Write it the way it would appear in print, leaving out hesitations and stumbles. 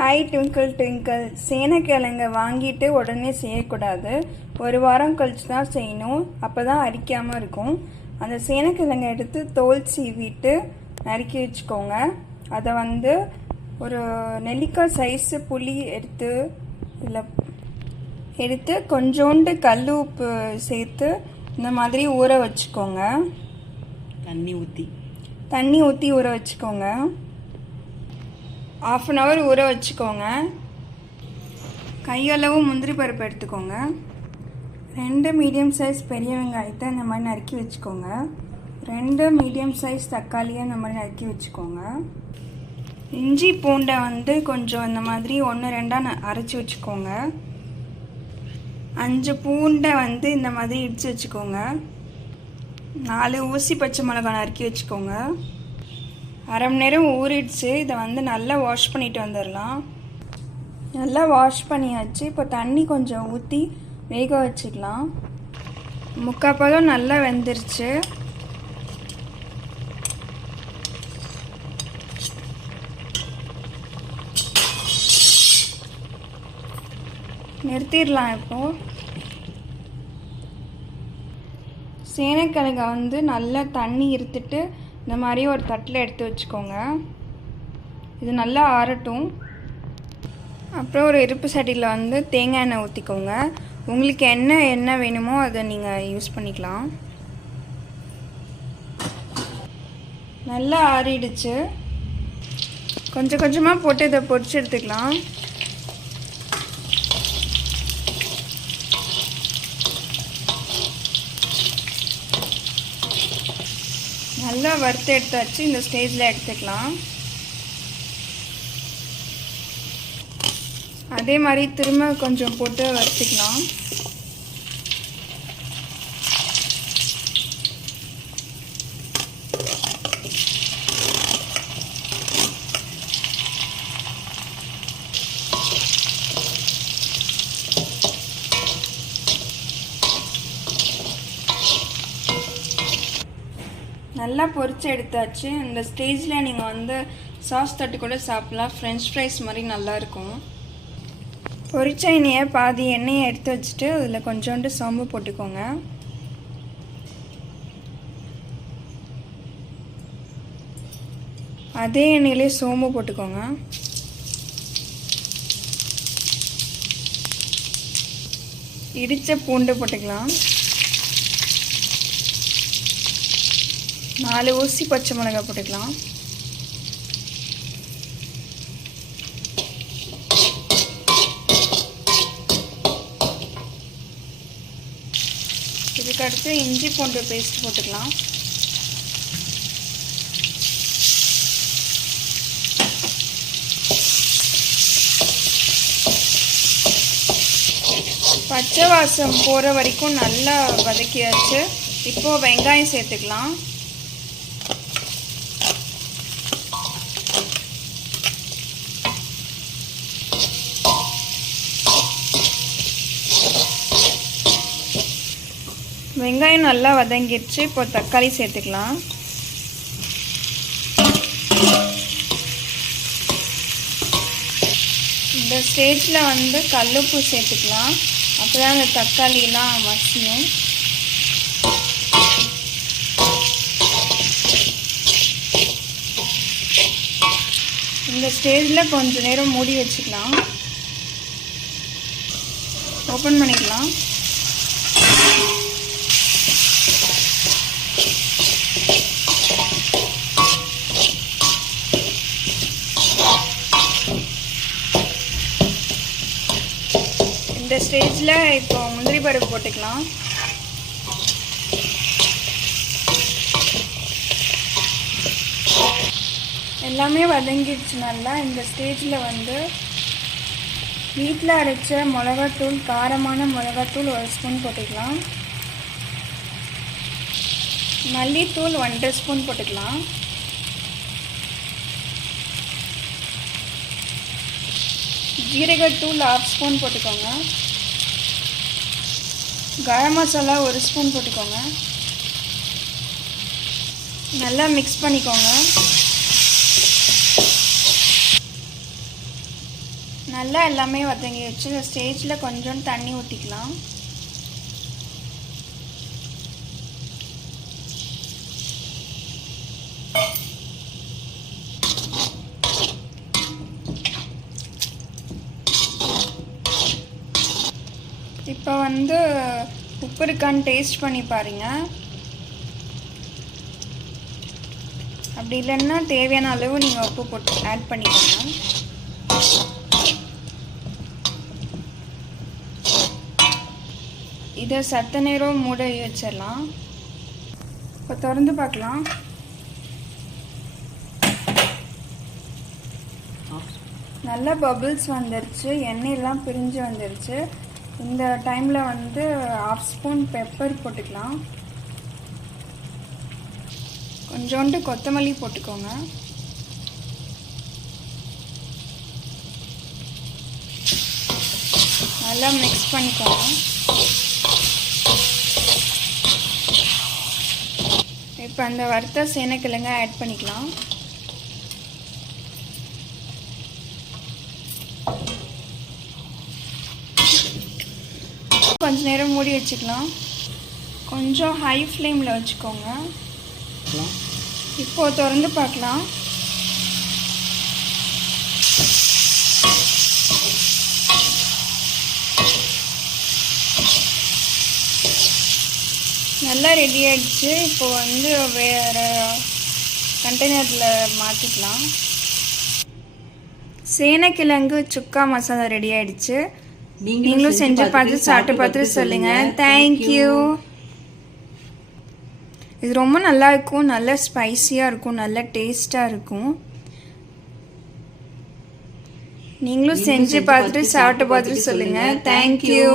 Hi twinkle twinkle. சேனைக்கிழங்க வாங்கிட்டு உடனே செய்யக்கூடாது. ஒரு வாரம் கழிச்சு தான் செய்யணும். அப்போ தான் அரிக்காமல் இருக்கும். அந்த சேனைக்கிழங்க எடுத்து தோல் சீவிட்டு நறுக்கி வச்சுக்கோங்க. அதை ஒரு நெல்லிக்காய் சைஸு புளி எடுத்து கொஞ்சோண்டு கல் உப்பு சேர்த்து இந்த மாதிரி ஊற வச்சுக்கோங்க. தண்ணி ஊற்றி ஊற வச்சுக்கோங்க. 1/2 hour ஊற வச்சுக்கோங்க. கையளவு முந்திரி பருப்பு எடுத்துக்கோங்க. 2 மீடியம் சைஸ் பெரிய வெங்காயத்தை இந்த மாதிரி நறுக்கி வச்சுக்கோங்க. 2 மீடியம் சைஸ் தக்காளியை இந்த மாதிரி நறுக்கி வச்சுக்கோங்க. இஞ்சி பூண்டை கொஞ்சம் இந்த மாதிரி 1-2 அரைச்சி வச்சுக்கோங்க. 5 பூண்டை இந்த மாதிரி இடித்து வச்சுக்கோங்க. 4 ஊசி பச்சை மிளகாய் நறுக்கி வச்சுக்கோங்க. 1/2 மணி நேரம் ஊறிடுச்சு. இதை நல்லா வாஷ் பண்ணிட்டு வந்துடலாம். நல்லா வாஷ் பண்ணியாச்சு. இப்போ தண்ணி கொஞ்சம் ஊற்றி வேக வச்சுக்கலாம். 3/4 பதம் நல்லா வெந்துருச்சு. நிறுத்திடலாம். இப்போது சேனைக்கிழங்க நல்லா தண்ணி இருத்துட்டு இந்த மாதிரி ஒரு தட்டில் எடுத்து வச்சுக்கோங்க. இது நல்லா ஆறட்டும். அப்புறம் ஒரு இருப்பு சட்டியில் தேங்காய் எண்ணெய் ஊற்றிக்கோங்க. உங்களுக்கு என்ன வேணுமோ அதை நீங்கள் யூஸ் பண்ணிக்கலாம். நல்லா ஆறிடுச்சு. கொஞ்சம் கொஞ்சமாக போட்டு இதை பொரிச்சு எடுத்துக்கலாம். நல்லா வறுத்து எடுத்தாச்சு. இந்த ஸ்டேஜில் எடுத்துக்கலாம். அதே மாதிரி திரும்ப கொஞ்சம் போட்டு வறுத்துக்கலாம். நல்லா பொரிச்சு எடுத்தாச்சு. இந்த ஸ்டேஜில் நீங்கள் சாஸ் தட்டு கூட சாப்பிட்லாம். ஃப்ரெஞ்ச் ஃப்ரைஸ் மாதிரி நல்லாயிருக்கும். பொரிச்ச எண்ணெயை பாதி எண்ணெயை எடுத்து வச்சுட்டு அதில் கொஞ்சோண்டு சோம்பு போட்டுக்கோங்க. அதே எண்ணெயிலே சோம்பு போட்டுக்கோங்க. இடித்த பூண்டு போட்டுக்கலாம். 4 ஊசி பச்சை மிளகாய் போட்டுக்கலாம். இதுக்கடுத்து இஞ்சி பூண்டு பேஸ்ட் போட்டுக்கலாம். பச்சை வாசம் போகிற வரைக்கும் நல்லா வதக்கியாச்சு. இப்போது வெங்காயம் சேர்த்துக்கலாம். வெங்காயம் நல்லா வதங்கிடுச்சு. இப்போ தக்காளி சேர்த்துக்கலாம். இந்த ஸ்டேஜில் கல்லுப்பு சேர்த்துக்கலாம். அப்போ தான் அந்த தக்காளிலாம் மசியும். இந்த ஸ்டேஜில் கொஞ்சம் நேரம் மூடி வச்சுக்கலாம். ஓப்பன் பண்ணிக்கலாம். இந்த ஸ்டேஜில் இப்போ முந்திரி பருப்பு போட்டுக்கலாம். எல்லாமே வதங்கிடுச்சு நல்லா. இந்த ஸ்டேஜில் வீட்டில் அரைச்ச மிளகாத்தூள், காரமான மிளகாத்தூள் 1 ஸ்பூன் போட்டுக்கலாம். மல்லித்தூள் 1 ஸ்பூன் போட்டுக்கலாம். ஜீரகத்தூள் 1/2 ஸ்பூன் போட்டுக்கோங்க. கரம் மசாலா 1 ஸ்பூன் போட்டுக்கோங்க. நல்லா மிக்ஸ் பண்ணிக்கோங்க. நல்லா எல்லாமே வதங்கி வச்சு இந்த ஸ்டேஜில் கொஞ்சம் தண்ணி ஊற்றிக்கலாம். இப்போ வந்து உப்பு இருக்கான்னு டேஸ்ட் பண்ணி பாருங்க. அப்படி இல்லைன்னா தேவையான அளவு நீங்கள் உப்பு போட்டு ஆட் பண்ணிக்கோங்க. இதை சத்த நேரம் மூடி வச்சிடலாம். இப்போ திறந்து பார்க்கலாம். நல்லா பபிள்ஸ் வந்துருச்சு, எண்ணெயெல்லாம் பிரிஞ்சு வந்துருச்சு. இந்த டைமில் வந்து 1/2 ஸ்பூன் பெப்பர் போட்டுக்கலாம். கொஞ்சோண்டு கொத்தமல்லி போட்டுக்கோங்க. நல்லா மிக்ஸ் பண்ணிக்கோங்க. இப்போ அந்த வறுத்த சேனைக்கிழங்க ஆட் பண்ணிக்கலாம். கொஞ்ச நேரம் மூடி வச்சுக்கலாம். கொஞ்சம் ஹை ஃப்ளேமில் வச்சுக்கோங்க. இப்போ திறந்து பார்க்கலாம். நல்லா ரெடி ஆயிடுச்சு. இப்போ வந்து வேறு கண்டெய்னரில் மாற்றிக்கலாம். சேனைக்கிழங்கு சுக்கா மசாலா ரெடி ஆயிடுச்சு. நீங்களும் செஞ்சு பார்த்து சாப்பிட்டு பார்த்து சொல்லுங்கள். தேங்க்யூ. இது ரொம்ப நல்லா இருக்கும், நல்ல ஸ்பைஸியாக இருக்கும், நல்ல டேஸ்ட்டாக இருக்கும். நீங்களும் செஞ்சு பார்த்துட்டு சாப்பிட்டு பார்த்துட்டு சொல்லுங்கள். தேங்க்யூ.